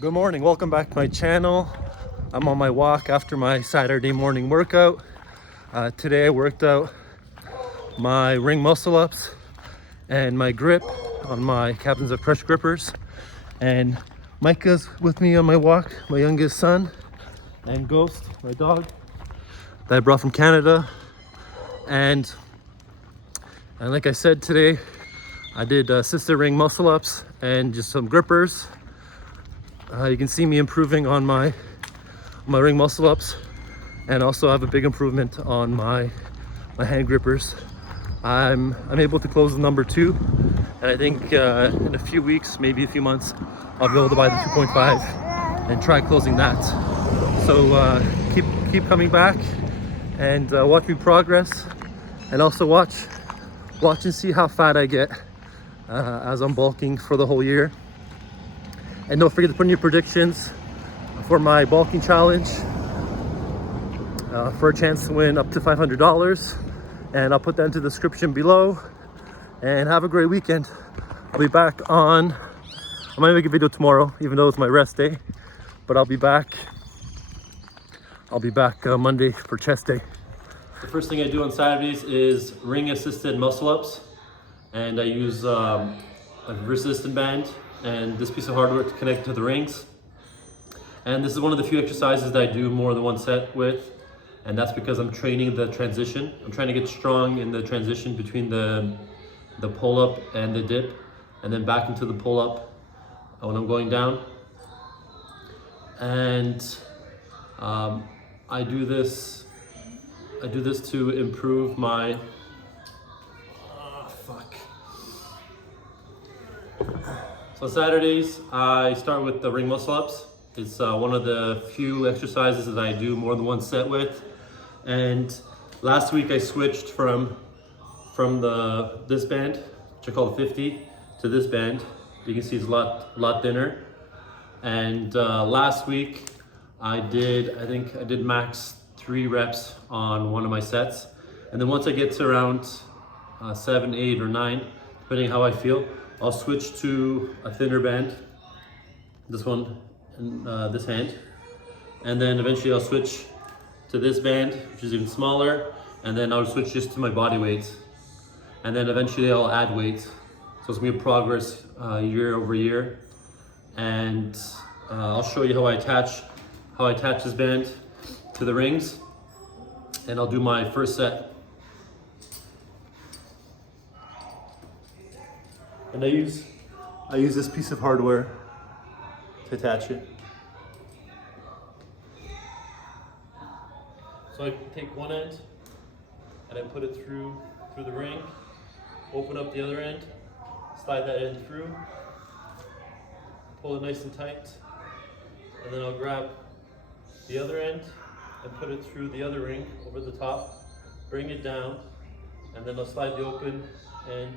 Good morning, welcome back to my channel. I'm on my walk after my Saturday morning workout. Today I worked out my ring muscle ups and my grip on my Captains of Crush grippers. And Micah's with me on my walk, my youngest son, and Ghost, my dog, that I brought from Canada. And like I said, today I did sister ring muscle ups and just some grippers. You can see me improving on my ring muscle ups, and also have a big improvement on my hand grippers. I'm able to close the number 2, and I think in a few weeks, maybe a few months, I'll be able to buy the 2.5 and try closing that. So keep coming back and watch me progress, and also watch and see how fat I get as I'm bulking for the whole year. And don't forget to put in your predictions for my bulking challenge for a chance to win up to $500. And I'll put that into the description below. And have a great weekend. I'll be back on, I might make a video tomorrow, even though it's my rest day. But I'll be back Monday for chest day. The first thing I do on Saturdays is ring assisted muscle ups. And I use a resistant band and this piece of hardware to connect to the rings. And this is one of the few exercises that I do more than one set with, and that's because I'm training the transition. I'm trying to get strong in the transition between the pull-up and the dip, and then back into the pull-up when I'm going down. And I do this to improve my So Saturdays, I start with the ring muscle ups. It's one of the few exercises that I do more than one set with. And last week I switched from this band, which I call the 50, to this band. You can see it's a lot thinner. And last week I think I did max 3 reps on one of my sets. And then once I get to around 7, 8, or 9, depending how I feel, I'll switch to a thinner band, this one and this hand, and then eventually I'll switch to this band, which is even smaller, and then I'll switch just to my body weight, and then eventually I'll add weight. So it's gonna be a progress year over year, and I'll show you how I attach this band to the rings, and I'll do my first set. And I use this piece of hardware to attach it. So I take one end and I put it through the ring, open up the other end, slide that end through, pull it nice and tight, and then I'll grab the other end and put it through the other ring over the top, bring it down, and then I'll slide the open end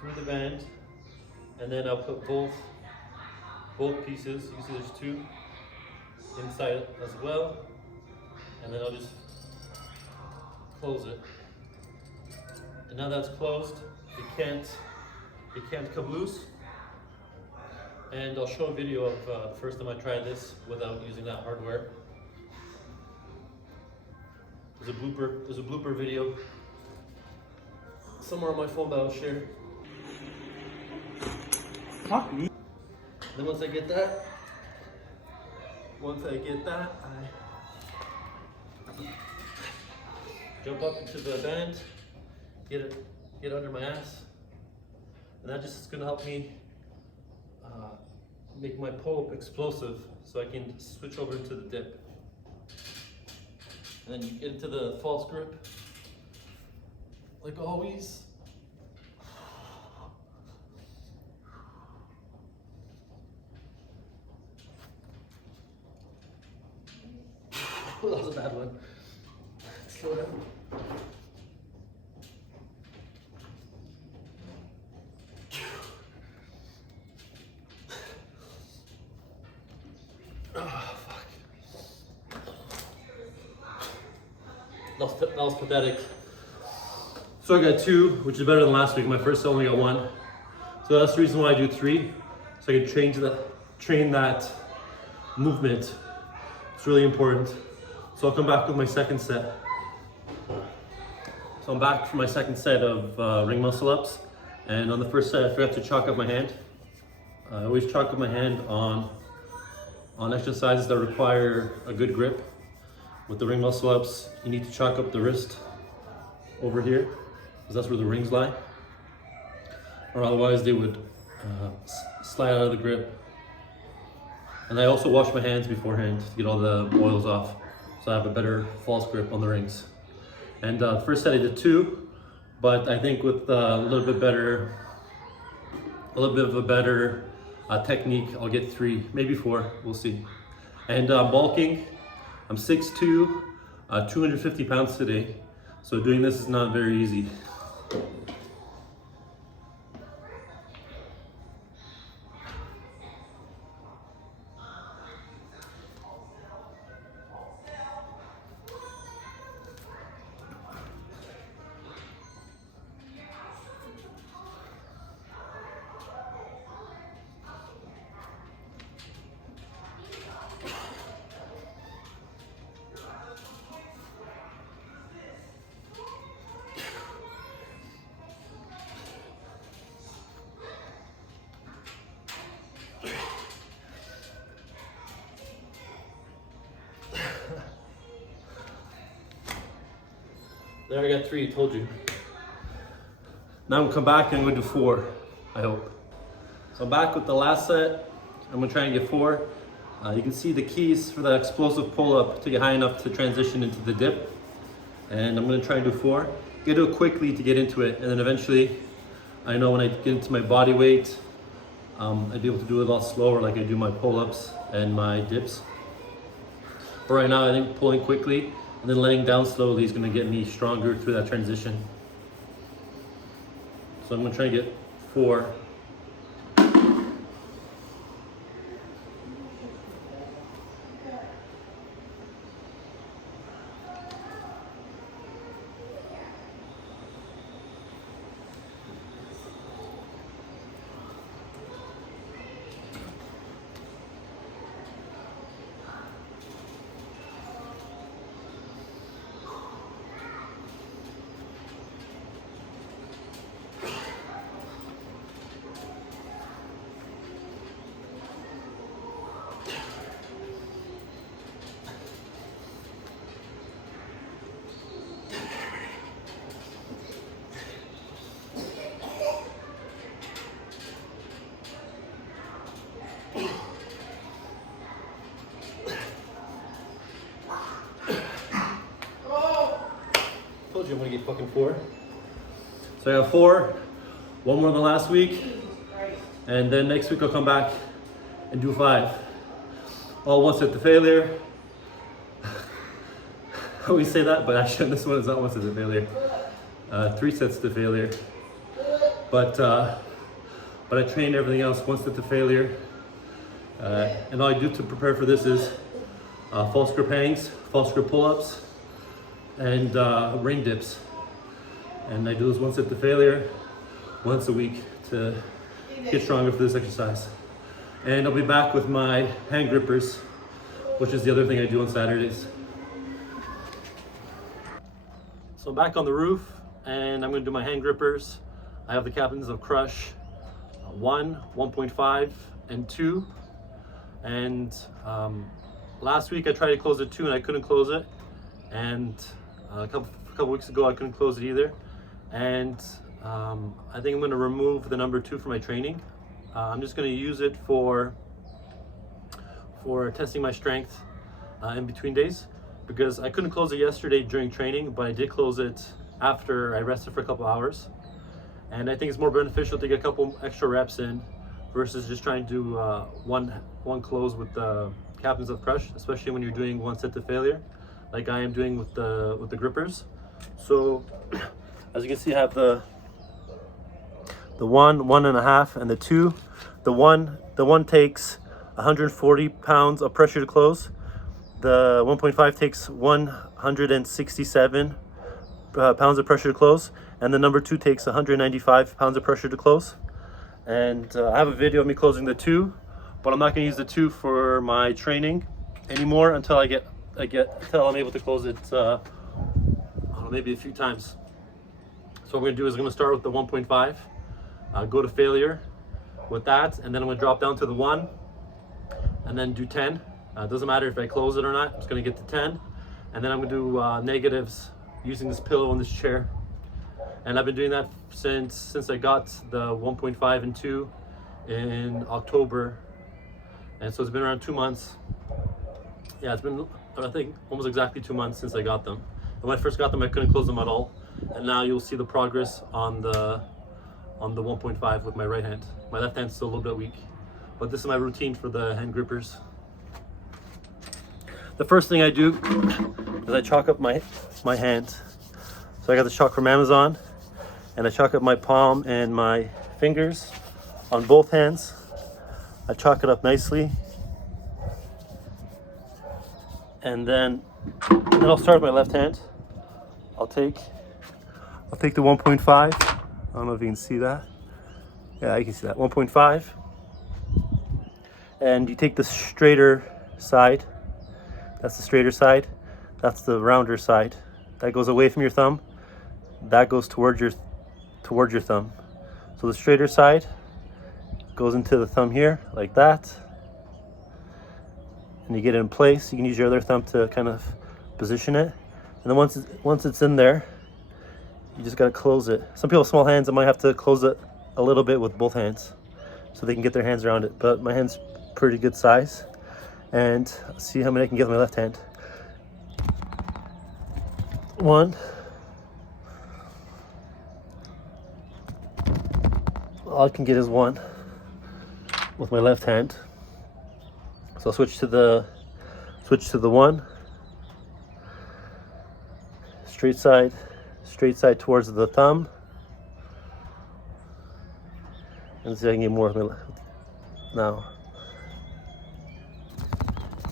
through the band, and then I'll put both pieces, you can see there's 2 inside as well, and then I'll just close it. And now that's closed, it can't come loose. And I'll show a video of the first time I tried this without using that hardware. There's a blooper video somewhere on my phone that I'll share. Then once I get that, I jump up into the band, get under my ass, and that just is going to help me make my pull-up explosive, so I can switch over into the dip. And then you get into the false grip, like always. That was a bad one. Slow down. Oh, fuck. That was pathetic. So I got 2, which is better than last week. My first only got 1. So that's the reason why I do 3. So I can train that movement. It's really important. So I'll come back with my second set. So I'm back for my second set of ring muscle ups. And on the first set, I forgot to chalk up my hand. I always chalk up my hand on exercises that require a good grip. With the ring muscle ups, you need to chalk up the wrist over here, because that's where the rings lie. Or otherwise they would slide out of the grip. And I also wash my hands beforehand to get all the oils off, so I have a better false grip on the rings. And the first set I did 2, but I think with a little bit of a better technique, I'll get 3, maybe 4, we'll see. And bulking, I'm 6'2", 250 pounds today, so doing this is not very easy. There, I got 3, told you. Now I'm gonna come back and I'm gonna do 4, I hope. So I'm back with the last set. I'm gonna try and get 4. You can see the keys for the explosive pull-up to get high enough to transition into the dip. And I'm gonna try and do 4. I'm gonna do it quickly to get into it, and then eventually, I know when I get into my body weight, I'd be able to do it a lot slower, like I do my pull-ups and my dips. But right now, I think pulling quickly and then laying down slowly is gonna get me stronger through that transition. So I'm gonna try and get 4. Told you I'm gonna get fucking 4. So I got 4, 1 more than last week, and then next week I'll come back and do 5. All 1 set to failure. I always say that, but actually this one is not 1 set to failure. 3 sets to failure. But I train everything else 1 set to failure. And all I do to prepare for this is false grip hangs, false grip pull-ups, and ring dips. And I do this 1 set to failure once a week to get stronger for this exercise. And I'll be back with my hand grippers, which is the other thing I do on Saturdays. So I'm back on the roof and I'm gonna do my hand grippers. I have the Captains of Crush 1, 1.5, and 2. And last week I tried to close it 2 and I couldn't close it. And a couple weeks ago I couldn't close it either. And I think I'm gonna remove the number 2 for my training. I'm just gonna use it for testing my strength in between days, because I couldn't close it yesterday during training, but I did close it after I rested for a couple hours. And I think it's more beneficial to get a couple extra reps in versus just trying to do one close with the Captains of Crush, especially when you're doing 1 set to failure, like I am doing with the grippers. So as you can see, I have the 1, 1.5, and the 2. The one takes 140 pounds of pressure to close. The 1.5 takes 167 pounds of pressure to close, and the number 2 takes 195 pounds of pressure to close. And I have a video of me closing the 2, but I'm not going to use the 2 for my training anymore until until I'm able to close it I don't know, maybe a few times. So what we're going to do is I'm going to start with the 1.5, go to failure with that, and then I'm going to drop down to the 1 and then do 10. It doesn't matter if I close it or not, I'm just going to get to 10, and then I'm going to do negatives using this pillow in this chair. And I've been doing that since I got the 1.5 and 2 in October, and so it's been around 2 months. Yeah, it's been, I think, almost exactly 2 months since I got them. And when I first got them, I couldn't close them at all, and now you'll see the progress on the 1.5 with my right hand. My left hand's still a little bit weak, but this is my routine for the hand grippers. The first thing I do is I chalk up my hands. So I got the chalk from Amazon, and I chalk up my palm and my fingers on both hands. I chalk it up nicely, and then I'll start with my left hand. I'll take the 1.5. I don't know if you can see that. Yeah, you can see that 1.5. And you take the straighter side. That's the straighter side. That's the rounder side. That goes away from your thumb. That goes towards your thumb. So the straighter side goes into the thumb here, like that. And you get it in place. You can use your other thumb to kind of position it. And then once it's in there, you just gotta close it. Some people have small hands, I might have to close it a little bit with both hands so they can get their hands around it. But my hand's pretty good size. And see how many I can get with my left hand. 1. All I can get is 1 with my left hand. So I'll switch to the 1. Straight side towards the thumb. And see if I can get more with my left. Now.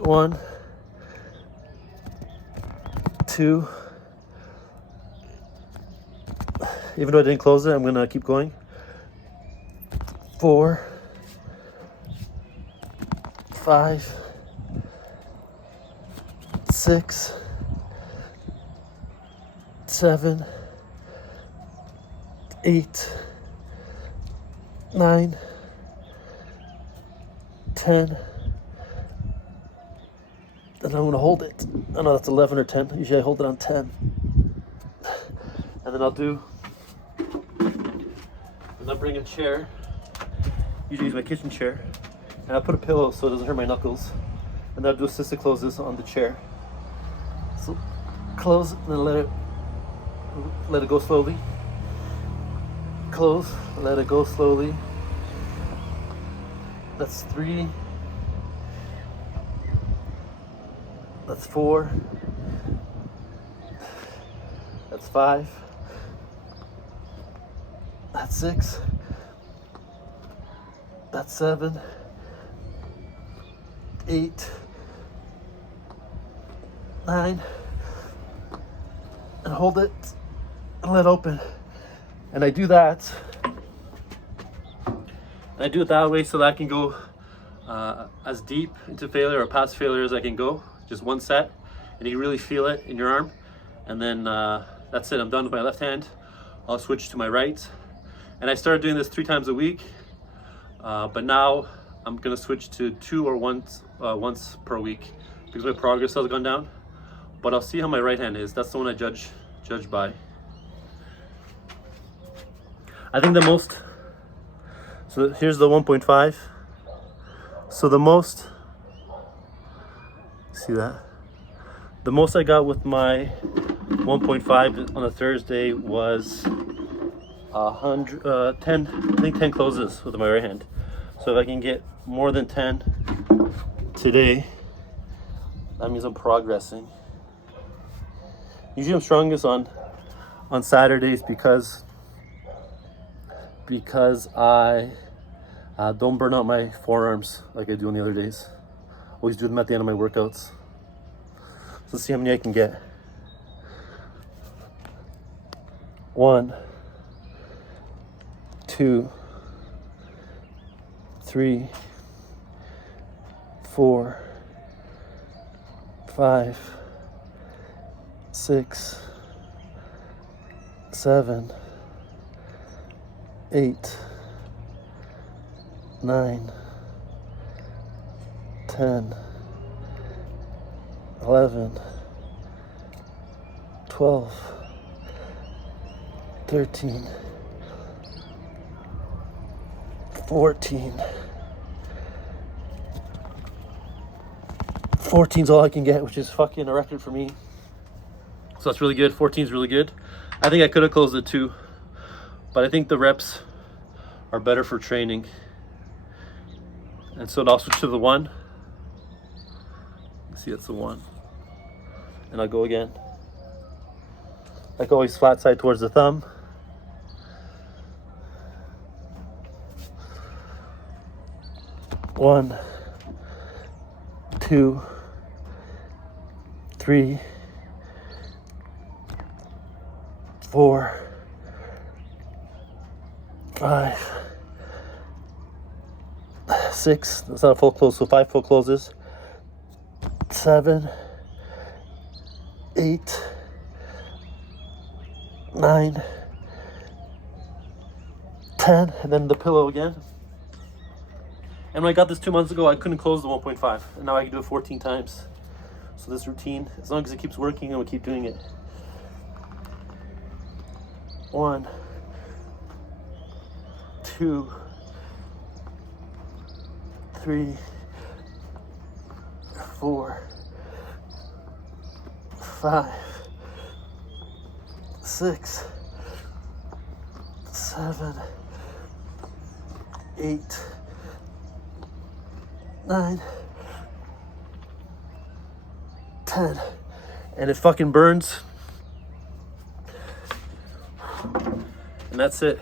1, 2. Even though I didn't close it, I'm gonna keep going. 4, 5, 6, 7, 8, 9, 10. And I'm going to hold it. I know that's 11 or 10. Usually I hold it on 10. And then I'll bring a chair. Usually use my kitchen chair. And I'll put a pillow so it doesn't hurt my knuckles. And then I'll do assisted closes on the chair. So close and then let it go slowly. Close, let it go slowly. That's 3. That's 4. That's 5. That's 6. That's 7. 8. 9. And hold it and let it open. And I do that. And I do it that way so that I can go as deep into failure or past failure as I can go. Just 1 set, and you really feel it in your arm. And then that's it. I'm done with my left hand. I'll switch to my right. And I started doing this 3 times a week, but now I'm gonna switch to 2 or once per week because my progress has gone down. But I'll see how my right hand is. That's the one I judge by. I think the most. So here's the 1.5. So the most. See that? The most I got with my 1.5 on a Thursday was 10. I think 10 closes with my right hand. So if I can get more than 10 today, that means I'm progressing. Usually I'm strongest on Saturdays because I don't burn out my forearms like I do on the other days. Always do them at the end of my workouts. So let's see how many I can get. 1, 2, 3, 4, 5, 6, 7, 8, 9, 10, 11, 12, 13, 14. 14's all I can get, which is fucking a record for me. So that's really good. 14's really good. I think I could have closed it too, but I think the reps are better for training. And so I'll switch to the 1. See, it's the 1. And I'll go again. Like always, flat side towards the thumb. One, 2, 3, 4, 5, 6. That's not a full close, so 5 full closes. 7, 8, 9, 10, and then the pillow again. And when I got this 2 months ago, I couldn't close the 1.5, and now I can do it 14 times. So this routine, as long as it keeps working, I'm gonna keep doing it. 1, 2, 3, 4, 5, 6, 7, 8, 9, 10, and it fucking burns. And that's it.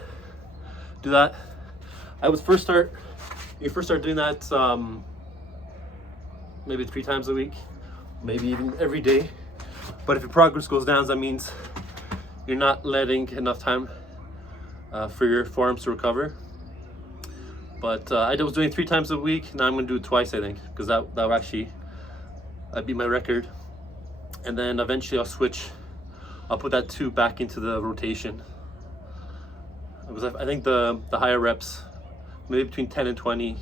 Do that. You first start doing that maybe 3 times a week, maybe even every day. But if your progress goes down, that means you're not letting enough time for your forearms to recover. But I was doing 3 times a week. Now I'm gonna do it twice, I think, because that will actually beat my record. And then eventually I'll switch. I'll put that 2 back into the rotation. Because I think the higher reps, maybe between 10 and 20,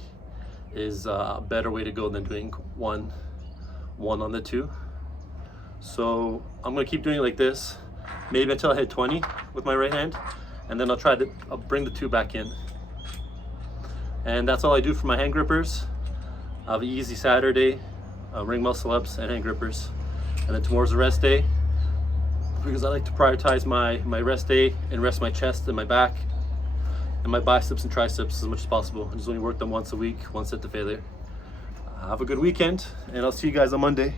is a better way to go than doing one on the 2. So I'm gonna keep doing it like this, maybe until I hit 20 with my right hand, and then I'll bring the 2 back in. And that's all I do for my hand grippers. I have an easy Saturday, ring muscle ups and hand grippers. And then tomorrow's a rest day, because I like to prioritize my rest day and rest my chest and my back and my biceps and triceps as much as possible. I just only work them once a week, 1 set to failure. Have a good weekend, and I'll see you guys on Monday.